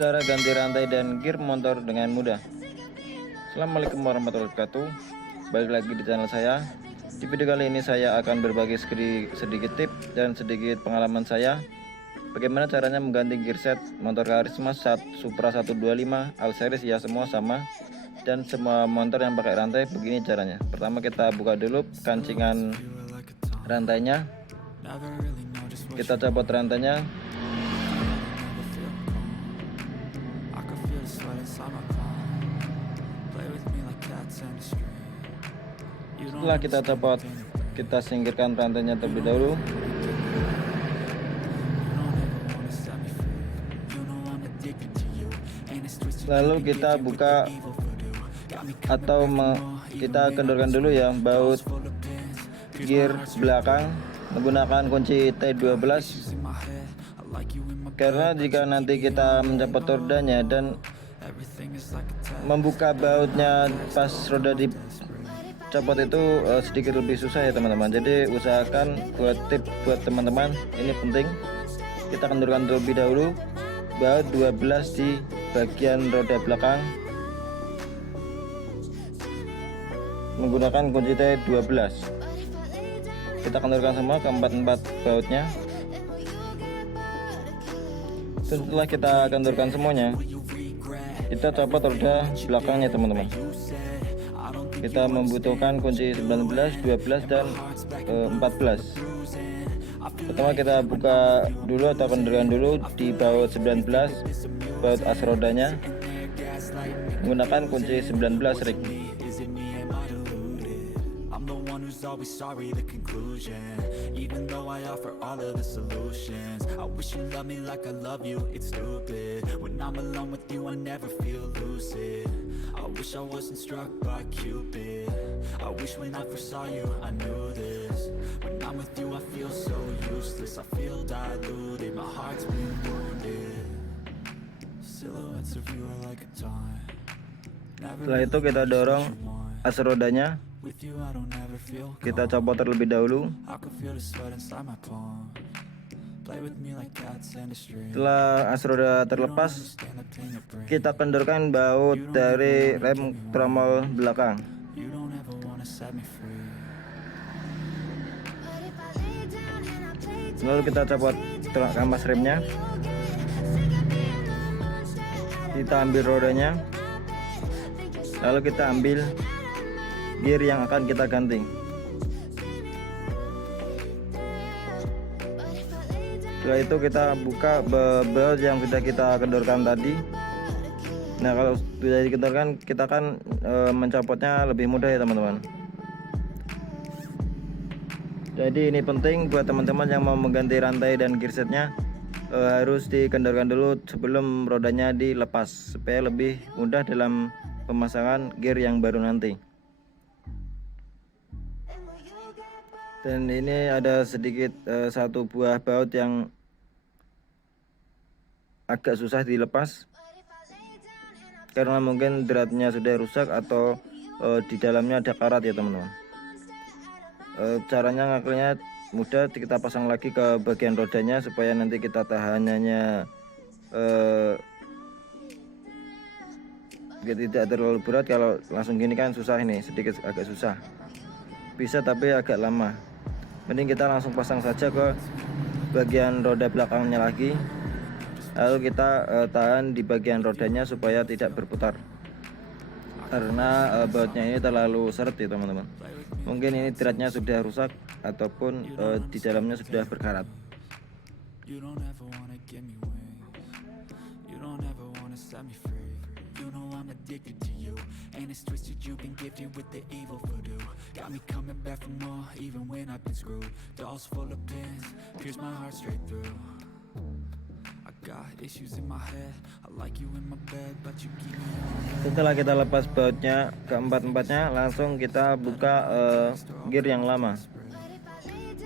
Cara ganti rantai dan gear motor dengan mudah. Assalamualaikum warahmatullahi wabarakatuh. Balik lagi di channel saya. Di video kali ini saya akan berbagi sedikit tips dan sedikit pengalaman saya bagaimana caranya mengganti gearset motor Karisma Supra 125 all series, ya semua sama, dan semua motor yang pakai rantai begini caranya. Pertama kita buka dulu kancingan rantainya, kita copot rantainya. Setelah kita copot, kita singkirkan rantainya terlebih dahulu. Lalu kita buka atau kita kendorkan dulu ya baut gear belakang menggunakan kunci T12, karena jika nanti kita mencopot rodanya dan membuka bautnya pas roda dicopot itu sedikit lebih susah ya teman-teman. Jadi usahakan tips buat teman-teman ini penting, kita kendorkan terlebih dahulu baut 12 di bagian roda belakang menggunakan kunci T12. Kita kendorkan semua ke empat bautnya. Setelah kita kendorkan semuanya, kita copot roda belakangnya teman-teman. Kita membutuhkan kunci 19, 12 dan 14. Pertama kita buka dulu atau kendorkan dulu di baut 19, baut as rodanya menggunakan kunci 19 ring. Always sorry the conclusion, even though I offer all of the solutions. I wish you loved me like I love you, it's stupid. When I'm alone with you I never feel lucid. I wish I wasn't struck by Cupid. I wish when I first saw you I knew this. When I'm with you I feel so useless, I feel diluted, my heart's been wounded. Silhouettes of you are like a taunt. Setelah itu kita dorong as rodanya, kita copot terlebih dahulu. Setelah as roda terlepas, kita kendorkan baut dari rem tromol belakang. Lalu kita copot kampas remnya, kita ambil rodanya, lalu kita ambil gear yang akan kita ganti. Setelah itu kita buka baut yang sudah kita kendorkan tadi. Nah kalau sudah dikendorkan, kita akan mencopotnya lebih mudah ya teman-teman. Jadi ini penting buat teman-teman yang mau mengganti rantai dan gearsetnya, harus dikendorkan dulu sebelum rodanya dilepas supaya lebih mudah dalam pemasangan gear yang baru nanti. Dan ini ada sedikit satu buah baut yang agak susah dilepas karena mungkin dratnya sudah rusak atau di dalamnya ada karat ya teman-teman. Caranya ngakalnya mudah, kita pasang lagi ke bagian rodanya supaya nanti kita tahanannya tidak terlalu berat. Kalau langsung gini kan susah, ini sedikit agak susah, bisa tapi agak lama. Mending kita langsung pasang saja ke bagian roda belakangnya lagi, lalu kita tahan di bagian rodanya supaya tidak berputar, karena bautnya ini terlalu seret ya teman-teman. Mungkin ini dratnya sudah rusak ataupun di dalamnya sudah berkarat. Addicted to you, and it's twisted. You've been gifted with the evil voodoo. Got me coming back for more, even when I've been screwed. Dolls full of pins, pierce my heart straight through. I got issues in my head. I like you in my bed, but you keep me on. Setelah kita lepas bautnya keempat-empatnya, langsung kita buka gear yang lama,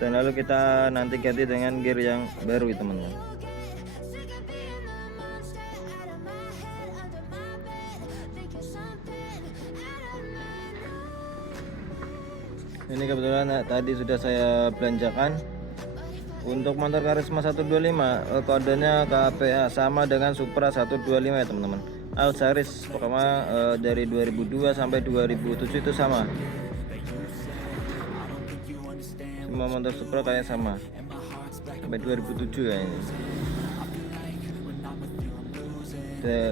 dan lalu kita nanti ganti dengan gear yang baru ya teman-teman. Ini kebetulan tadi sudah saya belanjakan Untuk motor Karisma 125 kodenya KPA sama dengan Supra 125 ya teman-teman. Alsaris pokoknya dari 2002 sampai 2007 itu sama. Semua motor Supra kayaknya sama sampai 2007 ya ini.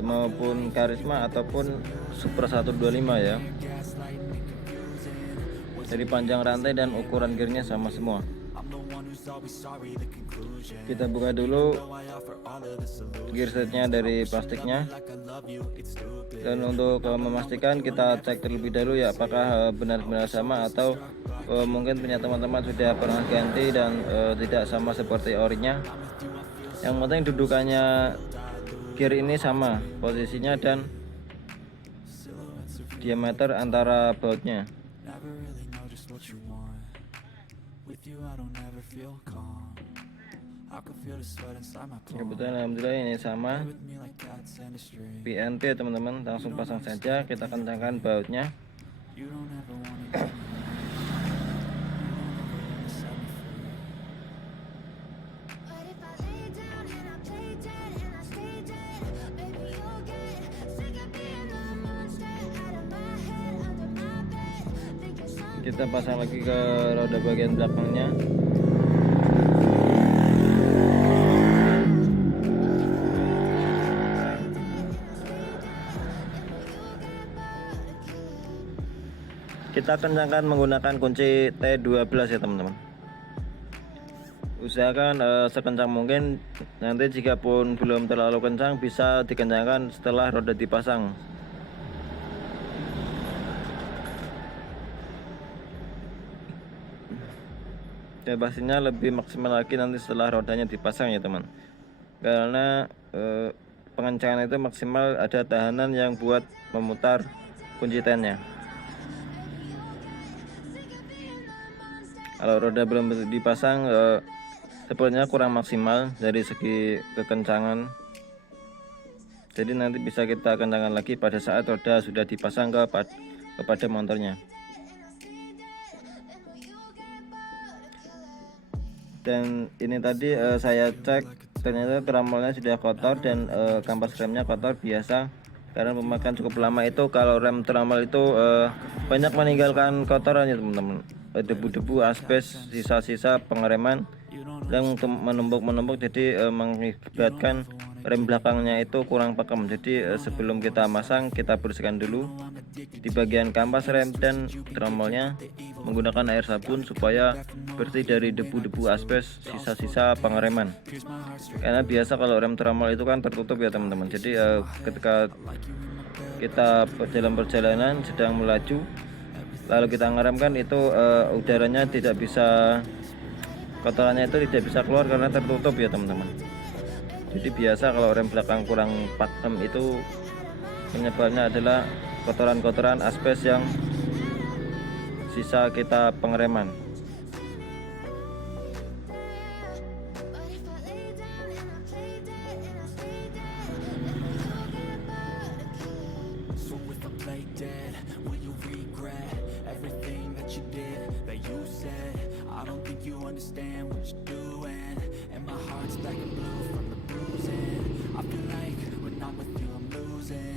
Maupun Karisma ataupun Supra 125 ya. Dari panjang rantai dan ukuran gearnya sama semua. Kita buka dulu gear setnya dari plastiknya, dan untuk memastikan kita cek terlebih dahulu ya apakah benar-benar sama atau mungkin punya teman-teman sudah pernah ganti dan tidak sama seperti orinya. Yang penting dudukannya gear ini sama posisinya dan diameter antara bautnya. Kebetulan alhamdulillah ini sama PNT ya teman-teman. Langsung pasang saja, kita kencangkan bautnya. Kita pasang lagi ke roda bagian belakangnya. Kita kencangkan menggunakan kunci T12 ya teman-teman. Usahakan sekencang mungkin. Nanti jika pun belum terlalu kencang bisa dikencangkan setelah roda dipasang. Dan pastinya lebih maksimal lagi nanti setelah rodanya dipasang ya teman. Karena pengencangan itu maksimal ada tahanan yang buat memutar kunci T-nya. Kalau roda belum dipasang sepertinya kurang maksimal dari segi kekencangan. Jadi nanti bisa kita kencangkan lagi pada saat roda sudah dipasang kepada motornya. Dan ini tadi saya cek ternyata tromolnya sudah kotor dan kampas remnya kotor biasa. Karena pemakaian cukup lama itu kalau rem tromol itu banyak meninggalkan kotoran ya teman-teman. Debu-debu, asbes, sisa-sisa pengereman yang menumpuk jadi mengakibatkan rem belakangnya itu kurang pakem. Jadi sebelum kita masang kita bersihkan dulu di bagian kampas rem dan tromolnya menggunakan air sabun supaya bersih dari debu-debu, asbes, sisa-sisa pengereman. Karena biasa kalau rem tromol itu kan tertutup ya teman-teman. Jadi ketika kita dalam perjalanan sedang melaju lalu kita ngeremkan itu udaranya tidak bisa, kotorannya itu tidak bisa keluar karena tertutup ya teman-teman. Jadi biasa kalau rem belakang kurang pakem itu penyebabnya adalah kotoran-kotoran asbes yang sisa kita pengereman.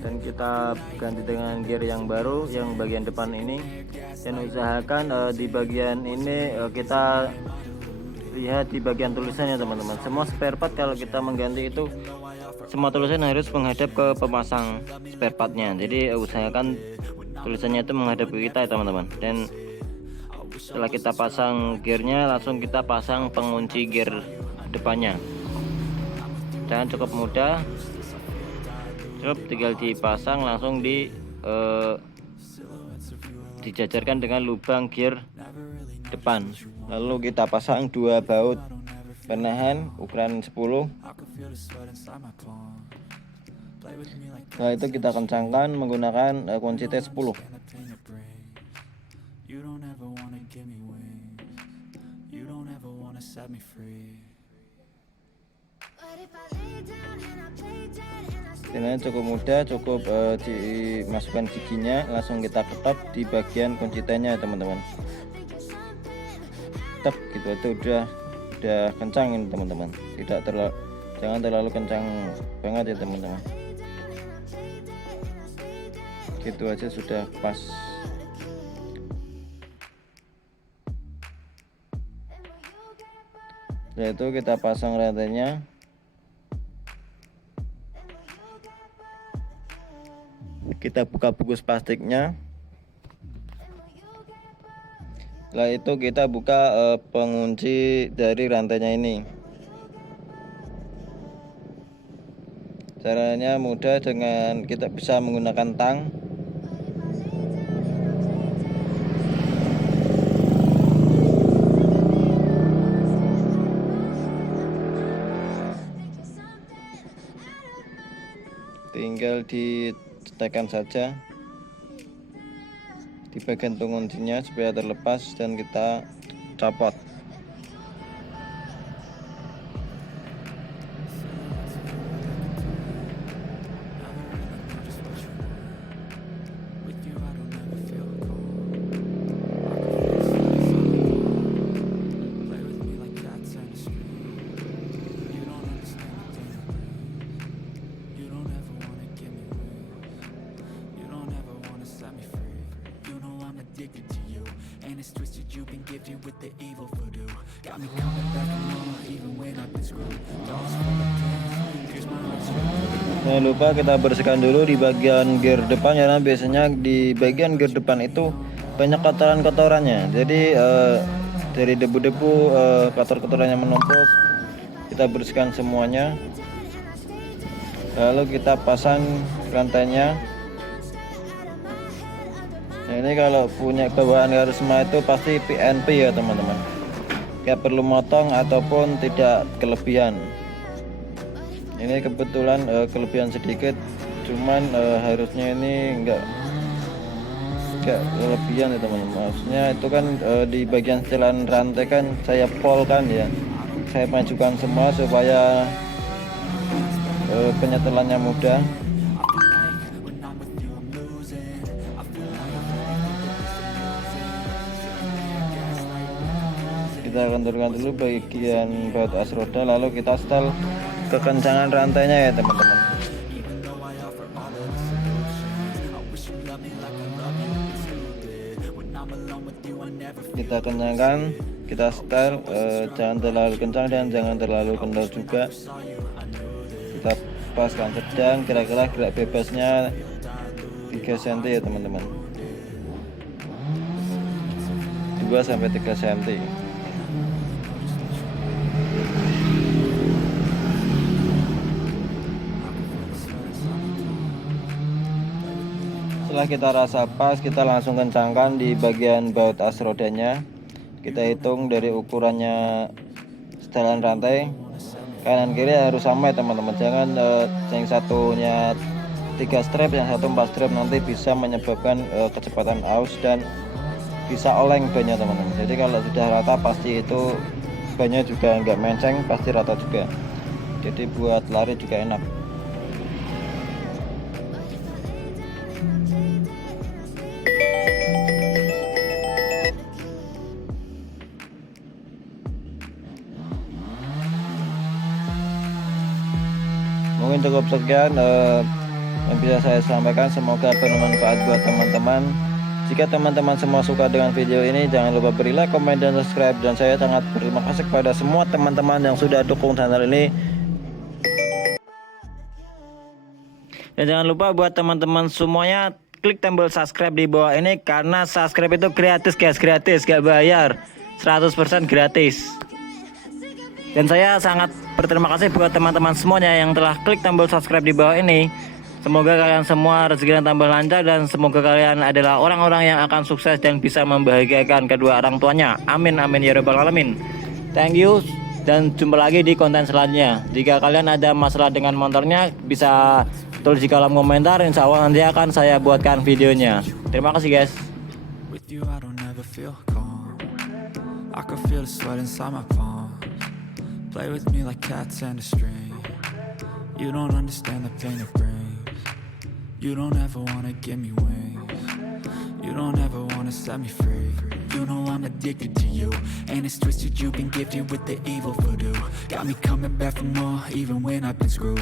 Dan kita ganti dengan gear yang baru yang bagian depan ini, dan usahakan di bagian ini kita lihat di bagian tulisannya teman-teman. Semua spare part kalau kita mengganti itu semua tulisan harus menghadap ke pemasang spare partnya. Jadi usahakan tulisannya itu menghadap ke kita ya teman-teman. Dan setelah kita pasang gearnya langsung kita pasang pengunci gear depannya. Dan cukup mudah, tinggal dipasang langsung dijajarkan dengan lubang gear depan. Lalu kita pasang dua baut penahan ukuran 10. Setelah itu kita kencangkan menggunakan kunci T10. Ini cukup mudah, cukup dimasukkan giginya, langsung kita ketok di bagian kunci T-nya teman-teman. Tep gitu, itu udah sudah kencang ini teman-teman, jangan terlalu kencang banget ya teman-teman. Gitu aja sudah pas. Setelah itu kita pasang rantainya. Kita buka bungkus plastiknya. Setelah itu kita buka pengunci dari rantainya ini. Caranya mudah, dengan kita bisa menggunakan tang. Tinggal ditekan saja di bagian penguncinya supaya terlepas dan kita copot. It's twisted, you've been gifted with the evil voodoo. Got me coming back for more, even when I've been screwed. Dolls full of pain, here's my heart. Jangan lupa kita bersihkan dulu di bagian gear depan, karena biasanya di bagian gear depan itu banyak kotoran-kotorannya. Jadi dari debu-debu, kotor-kotoran yang menumpuk, kita bersihkan semuanya. Lalu kita pasang rantainya. Nah, ini kalau punya bawaan karisma itu pasti PNP ya teman-teman, gak perlu motong ataupun tidak kelebihan. Ini kebetulan kelebihan sedikit, cuman harusnya ini enggak kelebihan ya teman-teman. Maksudnya itu kan di bagian setelan rantai kan saya pol kan ya, saya majukan semua supaya penyetelannya mudah. Kita kendorkan dulu bagian baut as roda, lalu kita setel kekencangan rantainya ya teman-teman. Kita kencangkan, kita setel, jangan terlalu kencang dan jangan terlalu kendor juga. Kita paskan sedang, kira-kira gerak bebasnya 3 cm ya teman-teman, 2-3 cm. Setelah kita rasa pas, kita langsung kencangkan di bagian baut as rodanya. Kita hitung dari ukurannya setelan rantai, kanan kiri harus sama ya teman-teman. Jangan yang satunya 3 strap, yang satu 4 strap, nanti bisa menyebabkan kecepatan aus dan bisa oleng bannya teman-teman. Jadi kalau sudah rata pasti itu bannya juga enggak menceng, pasti rata juga. Jadi buat lari juga enak. Mungkin cukup sekian yang bisa saya sampaikan, semoga bermanfaat buat teman-teman. Jika teman-teman semua suka dengan video ini, jangan lupa beri like, komen, dan subscribe. Dan saya sangat berterima kasih kepada semua teman-teman yang sudah dukung channel ini. Dan jangan lupa buat teman-teman semuanya, klik tombol subscribe di bawah ini, karena subscribe itu gratis guys, gratis, gak bayar, 100% gratis. Dan saya sangat berterima kasih buat teman-teman semuanya yang telah klik tombol subscribe di bawah ini. Semoga kalian semua rezekinya tambah lancar, dan semoga kalian adalah orang-orang yang akan sukses dan bisa membahagiakan kedua orang tuanya. Amin amin ya rabbal alamin. Thank you, dan jumpa lagi di konten selanjutnya. Jika kalian ada masalah dengan motornya, bisa tulis di kolom komentar, insya Allah nanti akan saya buatkan videonya. Terima kasih guys. With you I don't ever feel calm. I can feel the sweat inside my palms. Play with me like cats and a string. You don't understand the pain it brings. You don't ever wanna give me wings. You don't ever wanna set me free. you know I'm addicted to you. And it's twisted, you've been gifted with the evil voodoo. Got me coming back for more, even when I've been screwed.